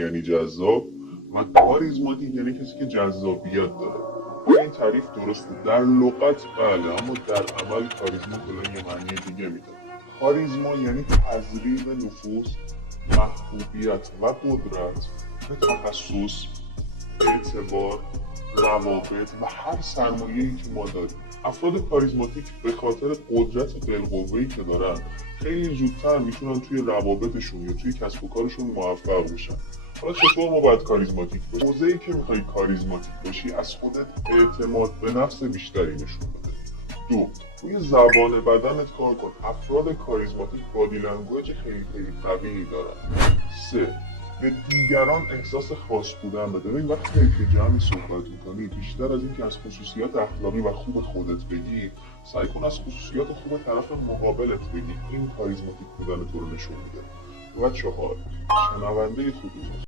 یعنی جذاب و کاریزماتیک یعنی کسی که جذابیت داره. این تعریف درسته در لغت بله، اما در عمل کاریزما کلا یه معنی دیگه میده. کاریزما یعنی تزریق نفوذ، محبوبیت و قدرت به تخصص، اعتبار، روابط و هر سرمایه‌ای که ما داریم. افراد کاریزماتیک به خاطر قدرت بالقوه‌ای که دارن خیلی زودتر میتونن توی روابطشون یا توی کسب و کارشون موفق بشن. حالا چطور ما باید کاریزماتیک باشیم؟ حوزه‌ای که میخوای کاریزماتیک باشی از خودت اعتماد به نفس بیشتری نشون بده. دو، روی زبان بدنت کار کن. افراد کاریزماتیک بادی لنگویج خیلی قوی دارن. سه، به دیگران احساس خاص بودن بده. ببین وقتی که جمعی صحبت میکنی بیشتر از اینکه از خصوصیات اخلاقی و خوب خودت بگی، سعی کن از خصوصیات خوب طرف مقابلت بگی. این کاریزماتیک بودن تو رو نشون میده. و چهار، شنونده خوبی باش.